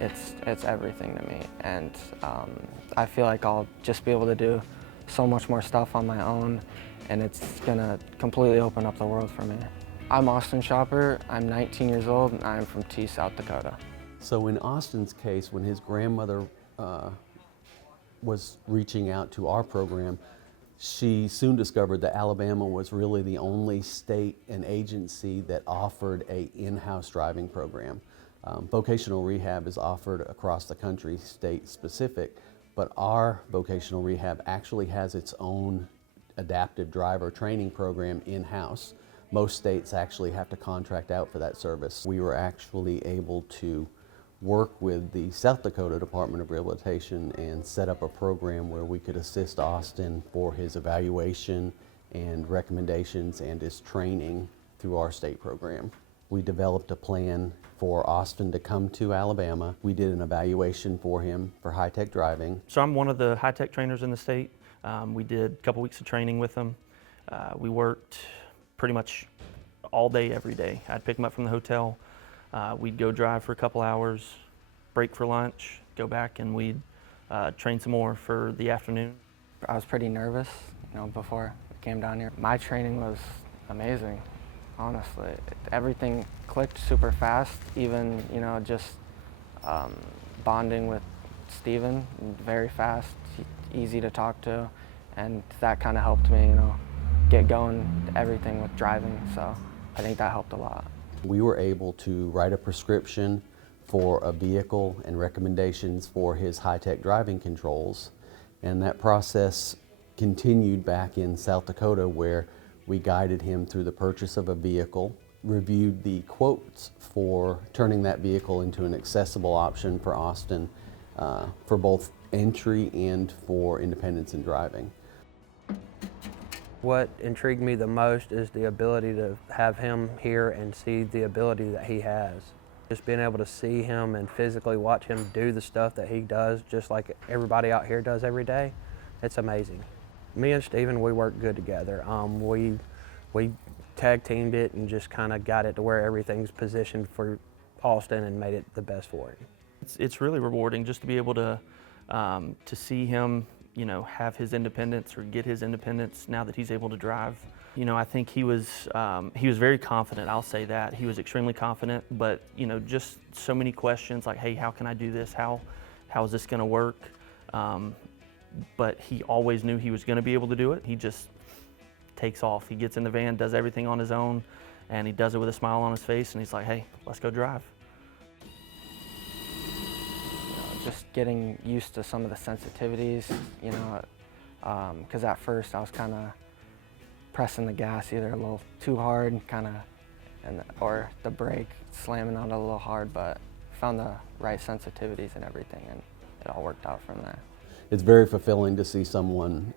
it's everything to me, and I feel like I'll just be able to do so much more stuff on my own, and it's gonna completely open up the world for me. I'm Austin Schoppert, I'm 19 years old, and I'm from T, South Dakota. So in Austin's case, when his grandmother was reaching out to our program, she soon discovered that Alabama was really the only state and agency that offered an in-house driving program. Vocational rehab is offered across the country, state specific, but our vocational rehab actually has its own adaptive driver training program in-house. Most states actually have to contract out for that service. We were actually able to work with the South Dakota Department of Rehabilitation and set up a program where we could assist Austin for his evaluation and recommendations and his training through our state program. We developed a plan for Austin to come to Alabama. We did an evaluation for him for high-tech driving. So I'm one of the high-tech trainers in the state. We did a couple weeks of training with him. We worked pretty much all day, every day. I'd pick him up from the hotel. We'd go drive for a couple hours, break for lunch, go back, and we'd train some more for the afternoon. I was pretty nervous, before we came down here. My training was amazing, honestly. Everything clicked super fast, even, just bonding with Steven, very fast, easy to talk to, and that kind of helped me, get going, everything with driving, so I think that helped a lot. We were able to write a prescription for a vehicle and recommendations for his high-tech driving controls, and that process continued back in South Dakota, where we guided him through the purchase of a vehicle, reviewed the quotes for turning that vehicle into an accessible option for Austin for both entry and for independence in driving. What intrigued me the most is the ability to have him here and see the ability that he has. Just being able to see him and physically watch him do the stuff that he does, just like everybody out here does every day, it's amazing. Me and Steven, we work good together. We tag teamed it and just kind of got it to where everything's positioned for Austin and made it the best for him. It's really rewarding just to be able to see him, have his independence or get his independence now that he's able to drive. I think he was very confident, I'll say that. He was extremely confident, but, just so many questions like, hey, how can I do this? How is this gonna work? But he always knew he was gonna be able to do it. He just takes off. He gets in the van, does everything on his own, and he does it with a smile on his face, and he's like, hey, let's go drive. Just getting used to some of the sensitivities, because at first I was kind of pressing the gas either a little too hard, or the brake slamming on it a little hard, but found the right sensitivities and everything, and it all worked out from there. It's very fulfilling to see someone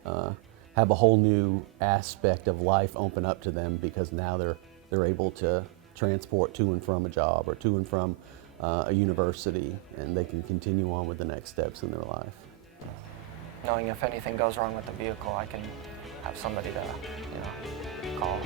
have a whole new aspect of life open up to them, because now they're able to transport to and from a job or to and from a university, and they can continue on with the next steps in their life. Knowing if anything goes wrong with the vehicle, I can have somebody to, call.